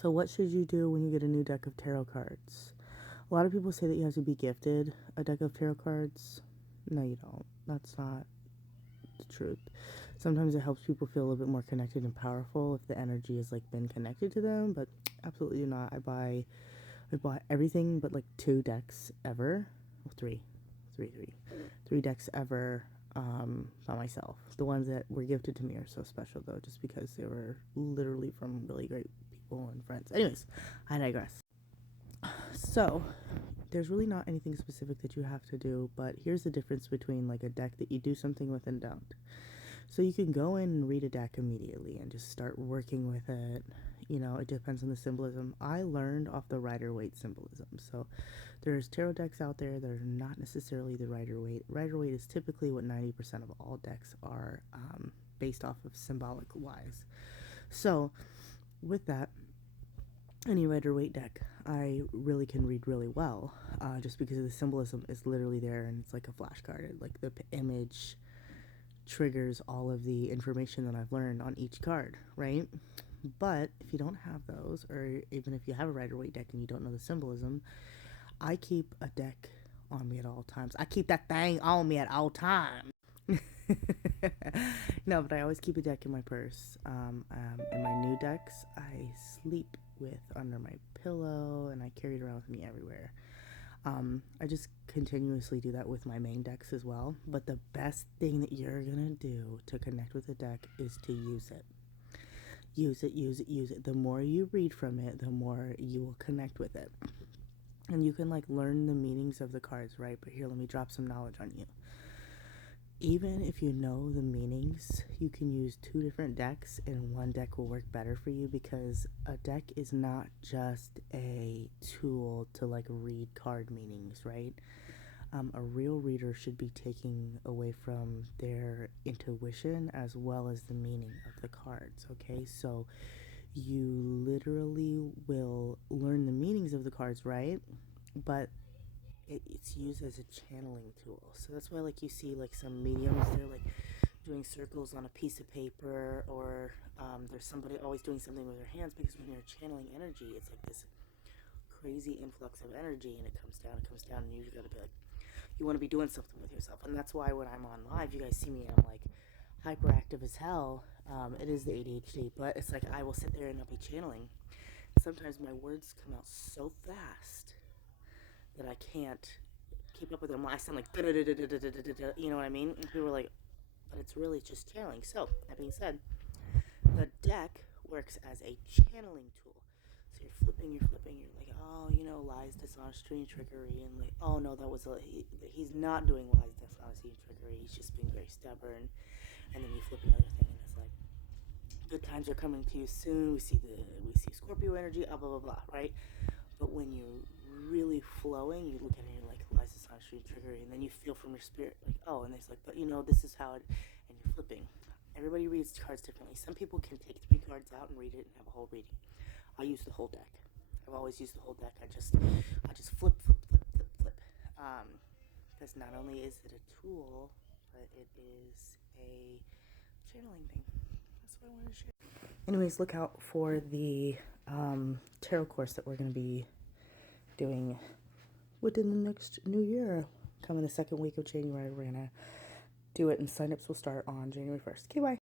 So what should you do when you get a new deck of tarot cards? A lot of people say that you have to be gifted a deck of tarot cards. No, you don't. That's not the truth. Sometimes it helps people feel a little bit more connected and powerful if the energy has like been connected to them, but absolutely not. I bought everything but like 2 decks ever. Well, three decks ever by myself. The ones that were gifted to me are so special though, just because they were literally from really great people and friends. Anyways, I digress. So, there's really not anything specific that you have to do, but here's the difference between like a deck that you do something with and don't. So you can go in and read a deck immediately and just start working with it. You know, it depends on the symbolism. I learned off the Rider-Waite symbolism. So there's tarot decks out there that are not necessarily the Rider-Waite. Rider-Waite is typically what 90% of all decks are based off of symbolic wise. So with that, any Rider-Waite deck I really can read really well, just because the symbolism is literally there and it's like a flashcard. Like the image triggers all of the information that I've learned on each card, right? But if you don't have those, or even if you have a Rider-Waite deck and you don't know the symbolism, I keep a deck on me at all times. I keep that thing on me at all times. No, but I always keep a deck in my purse. In my new decks, I sleep with under my pillow, and I carry it around with me everywhere. I just continuously do that with my main decks as well. But the best thing that you're gonna do to connect with a deck is to use it. Use it, use it, use it. The more you read from it, the more you will connect with it. And you can like learn the meanings of the cards, right? But here, let me drop some knowledge on you. Even if you know the meanings, you can use 2 different decks and one deck will work better for you, because a deck is not just a tool to like read card meanings, right? A real reader should be taking away from their intuition as well as the meaning of the cards, okay? So you literally will learn the meanings of the cards, right? But it's used as a channeling tool. So that's why like you see like some mediums, they're like doing circles on a piece of paper, or there's somebody always doing something with their hands, because when you're channeling energy, it's like this crazy influx of energy, and it comes down, and you gotta be like, you want to be doing something with yourself. And that's why when I'm on live, you guys see me, I'm like hyperactive as hell. It is the ADHD, but it's like I will sit there and I'll be channeling. Sometimes my words come out so fast that I can't keep up with them. I sound like, you know what I mean? And people are like, but it's really just channeling. So, that being said, the deck works as a channeling tool. So you're flipping, you're like, oh, you know, lies, dishonesty, and trickery, and like, oh no, that was he's not doing lies, dishonesty, and trickery. He's just being very stubborn. And then you flip another thing, and it's like, good times are coming to you soon. We see Scorpio energy, blah blah blah, right? But when you're really flowing, you look at it and you're like, lies, dishonesty, and trickery, and then you feel from your spirit like, oh, and it's like, but you know, this is how it, and you're flipping. Everybody reads cards differently. Some people can take 3 cards out and read it and have a whole reading. I use the whole deck. I've always used the whole deck. I just flip, flip, flip, flip, flip. Because not only is it a tool, but it is a channeling thing. That's what I wanted to share. Anyways, look out for the tarot course that we're going to be doing within the next new year. Coming the second week of January, we're going to do it, and signups will start on January 1st. Okay, bye.